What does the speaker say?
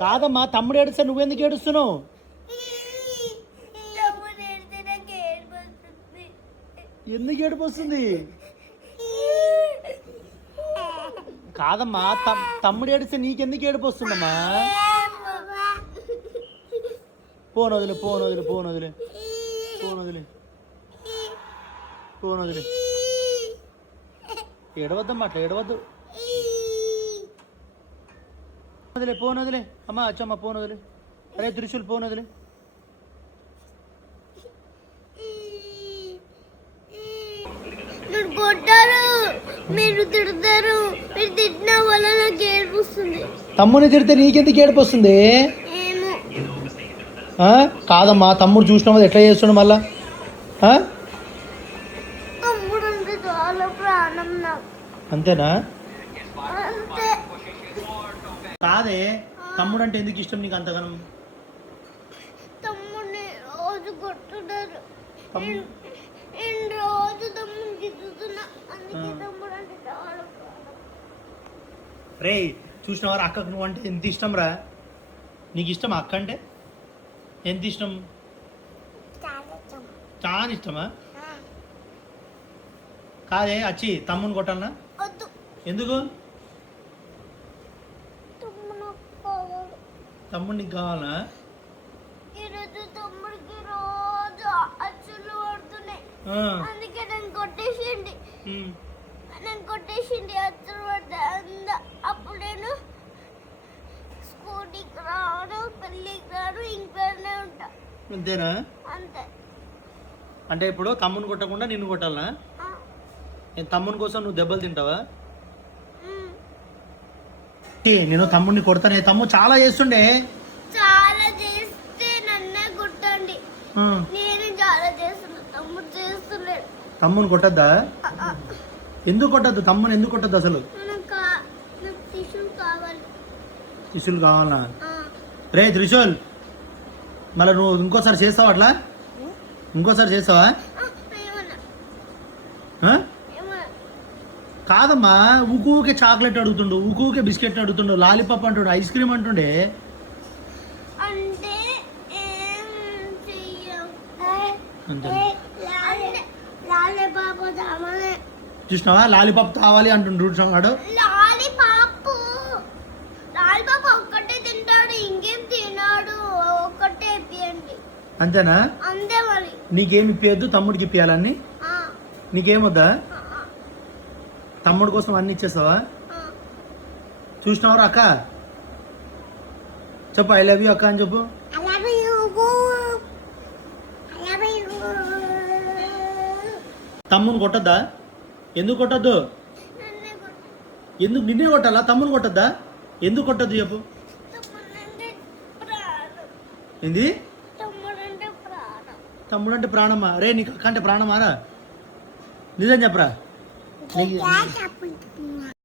కాదమ్మా, తమ్ముడు ఏడుస్తా నువ్వెందుకు ఏడుస్తున్నావు? ఎందుకు ఏడుపు వస్తుంది? కాదమ్మా, తమ్ముడు ఏడిస్తే నీకెందుకు ఏడుపు వస్తుందమ్మా? ఫోన్ వదిలే, ఫోన్ వదిలే, ఫోన్ వదిలే, ఫోన్ వదిలే, ఫోన్ వదిలే. ఏడవద్దమ్మా, అట్లా ఏడవద్దు. వదిలే, ఫోన్ వదిలే. అమ్మా అచ్చమ్మ, ఫోన్ వదిలే. అరే త్రిశూల్, ఫోన్ వదిలే. మీరు తిడతారు, మీరు తిట్టిన వల్ల నాకు ఏడుపు వస్తుంది. తమ్ముని తిడితే నీకెందుకు ఏడుపు వస్తుంది? కాదమ్మా, తమ్ముడు చూసినావు ఎట్లా చేస్తుండు మళ్ళా? తమ్ముడు అంటే చాలా ప్రాణం నాకు. అంతేనా? కాదే, తమ్ముడు అంటే ఎందుకు ఇష్టం నీకు అంతగానం? తమ్ముడిని రోజు కొట్టున్నారు, రోజు తమ్ముడిని గిద్దుతున్నా, అందుకే తమ్ముడు అంటే చాలా ప్రాణం. రే చూసినవారు, అక్కకు నువ్వు అంటే ఎంత ఇష్టం రా? నీకు ఇష్టం అక్క అంటే? ఎంత ఇష్టం? చాలా ఇష్టమా? కాదే వచ్చి తమ్ముని కొట్టాలనా? ఎందుకు? తమ్ముడు నీకు కావాలా? ఈరోజు తమ్ముడికి రోజు అచ్చులు పడుతున్నాయి, అందుకే నేను కొట్టేసింది అచ్చులు పడతాయి. అప్పుడు నేను స్కూటీకి రాను, పెళ్ళికి రాను, ఇంట్లోనే ఉంటా. అంతేనా? అంతే. అంటే ఇప్పుడు తమ్ముని కొట్టకుండా నిన్ను కొట్టాలనా? తమ్ముని కోసం నువ్వు దెబ్బలు తింటావా? నేను తమ్ముడిని కొడతానే. తమ్ముడు చాలా చేస్తుండే. చాలా చేస్తే నన్నే కొట్టండి, నేను చాలా చేస్తున్నా, తమ్ముడు చేస్తున్నాడు. తమ్ముని కొట్టద్దా? ఎందుకు కొట్టద్దు? తమ్ముని ఎందుకు కొట్టద్దు అసలు? త్రిశూల్ కావాలా? రే త్రిశూల్, మళ్ళీ నువ్వు ఇంకోసారి చేస్తావా అట్లా? ఇంకోసారి చేస్తావా? కాదమ్మా, ఊకే చాక్లెట్ అడుగుతుండు, ఊకే బిస్కెట్ అడుగుతుండు, లాలీపాప్ అంటుండు, ఐస్ క్రీమ్ అంటుండే. చూసినావా, లాలీపాప్ కావాలి అంటుండు చూసినాడు. ఒక్కటే తింటాడు, ఇంకేం తినాడు, ఒక్కటే ఇప్పియండి. అంతేనా? అంతే. మరి నీకేమి ఇప్పియద్దు, తమ్ముడికి ఇప్పియాలన్నీ? నీకేమొద్దా? తమ్ముడు కోసం అన్ని ఇచ్చేస్తావా? చూసినావరా అక్క? చెప్పు, ఐ లవ్ యూ అక్క అని చెప్పు. తమ్ముని కొట్టద్దా? ఎందుకు కొట్టద్దు? ఎందుకు? నిన్నే కొట్టాలా? తమ్ముని కొట్టద్దా? ఎందుకు కొట్టద్దు చెప్పు. ఏంది? తమ్ముడు అంటే ప్రాణమా? రే నీకు అక్క అంటే ప్రాణమారా? నిజం చెప్పరా?